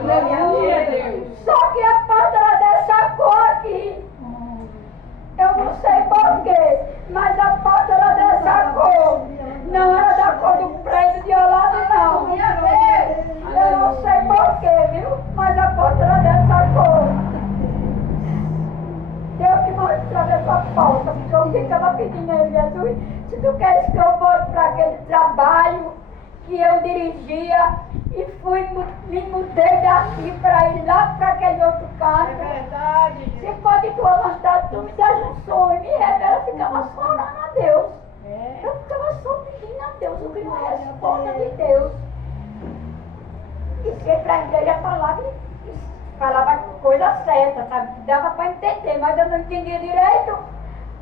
Aleluia, Deus. Só que a porta era dessa cor aqui. Eu não sei porquê, mas a porta era dessa cor. Não era da cor do prédio de ao lado, não. Eu não sei porquê, viu? Mas a porta era dessa cor. Deus que mostrou essa porta, porque eu ficava pedindo a ele, Jesus, se tu queres que eu volte para aquele trabalho que eu dirigia e me mudei daqui para ir lá para aquele outro canto. É verdade. Se pode tua vontade, tu me dás um sonho, me revela, eu ficava só orando a Deus. Eu ficava só pedindo a Deus, eu queria uma resposta de Deus. E sempre a igreja falava coisa certa, sabe? Dava para entender, mas eu não entendia direito.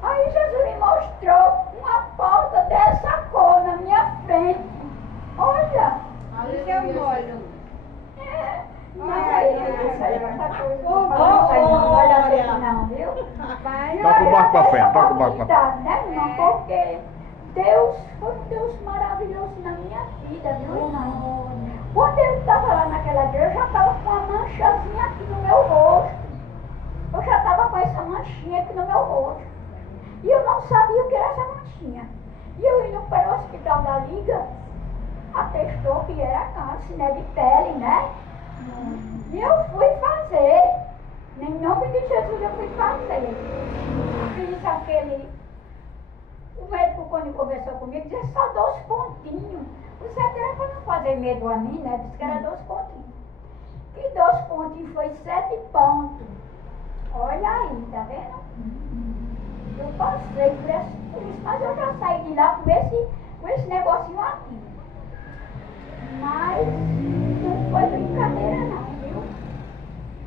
Aí Jesus me mostrou uma porta dessa cor na minha frente. Olha! Não, aí eu não sei tanta coisa. Não vale a pena não, viu? Toca o barco pra frente, toca o barco pra frente. Né, irmão? Porque Deus foi um Deus maravilhoso na minha vida, viu, irmão? Quando eu estava lá naquela igreja, eu já estava com uma manchazinha aqui no meu rosto. Eu já estava com essa manchinha aqui no meu rosto. E eu não sabia o que era essa manchinha. E eu indo para o hospital da Liga, atestou que era câncer, né, de pele, né? E eu fui fazer. Em nome de Jesus eu fui fazer. Fiz aquele... O médico, quando conversou comigo, disse só 2 pontinhos. O certo era para não fazer medo a mim, né? Disse que era 2 pontinhos. E 2 pontinhos foi 7 pontos. Olha aí, tá vendo? Eu passei por isso, mas eu já saí de lá com esse negocinho aqui. Mas não foi brincadeira não, viu?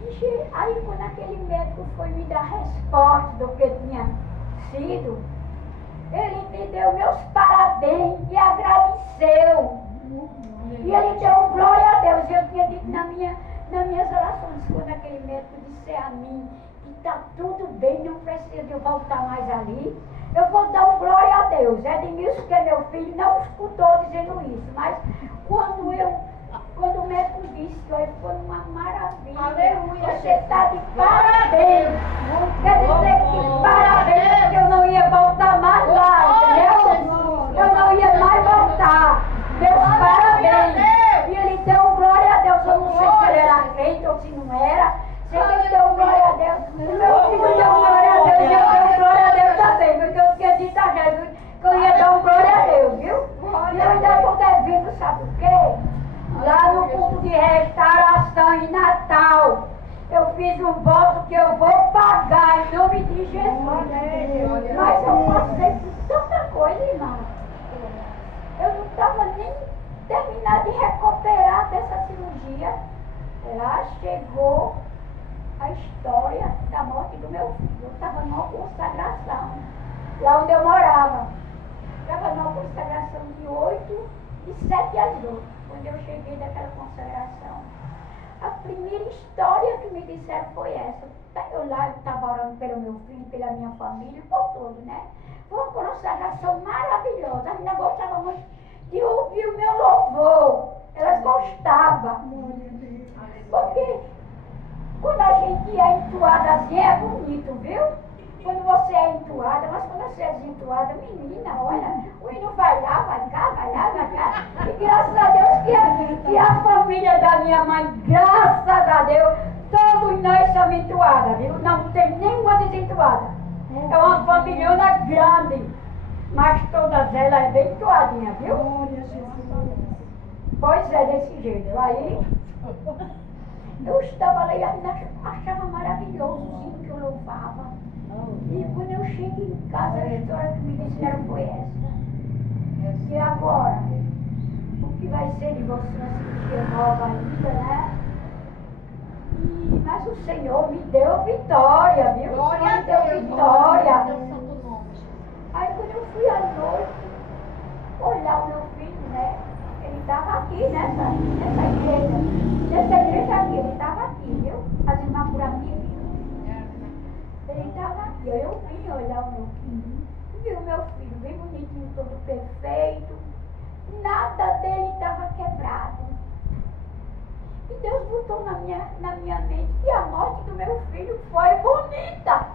Ixi, aí quando aquele médico foi me dar resposta do que tinha sido, ele me deu meus parabéns e agradeceu. E ele deu glória a Deus. Eu tinha dito nas minhas orações, quando aquele médico disse a mim que está tudo bem, não precisa de eu voltar mais ali, eu vou dar um glória a Deus. Edmilson, que é meu filho, não escutou dizendo isso, mas quando o médico disse que foi uma maravilha. Aleluia. Você está de parabéns. Quer dizer que parabéns, porque eu não ia voltar mais lá, entendeu? Eu não ia mais voltar. Meus parabéns. E ele deu glória a Deus. Eu não sei se ele era crente ou se não era. Se ele deu glória a Deus. O meu filho deu glória a Deus e eu dei glória a Deus também. Porque eu tinha dito a Jesus que eu ia dar glória a Deus, viu? E eu ainda estou devendo, sabe o quê? Lá no culto de restauração em Natal, eu fiz um voto que eu vou pagar em nome de Jesus. Mas eu passei por tanta coisa, irmão. Eu não estava nem terminando de recuperar dessa cirurgia. Lá chegou a história da morte do meu filho. Eu estava numa consagração, lá onde eu morava. Estava numa consagração de 8 e 7 às 8, quando eu cheguei daquela consagração. A primeira história que me disseram foi essa. Eu lá estava orando pelo meu filho, pela minha família, por tudo, né? Foi uma consagração maravilhosa. A menina gostava muito de ouvir o meu louvor. Elas gostavam. Porque quando a gente é entoada assim é bonito, viu? Quando você é entoada, mas quando você é desentoada, menina, olha, o hino vai lá, vai cá, vai lá, vai cá. E graças a Deus que a família da minha mãe, graças a Deus, todos nós somos entoadas, viu? Não tem nenhuma desentoada. É uma família grande, mas todas elas é bem entoadinha, viu? Pois é, desse jeito. Aí, eu estava lá e achava maravilhoso o hino que eu louvava. E quando eu cheguei em casa, a história que me disseram foi essa. E agora? O que vai ser de você uma cirurgia nova ainda, né? Mas o Senhor me deu vitória, viu? O Senhor me deu vitória. Aí quando eu fui à noite olhar o meu filho, né? Ele estava aqui nessa igreja. Nessa igreja aqui, ele estava aqui, viu? As irmãs por aqui. Ele estava aqui, eu vim olhar o meu filho. Vi o meu filho bem bonitinho, todo perfeito. Nada dele estava quebrado. E Deus botou na minha mente que a morte do meu filho foi bonita.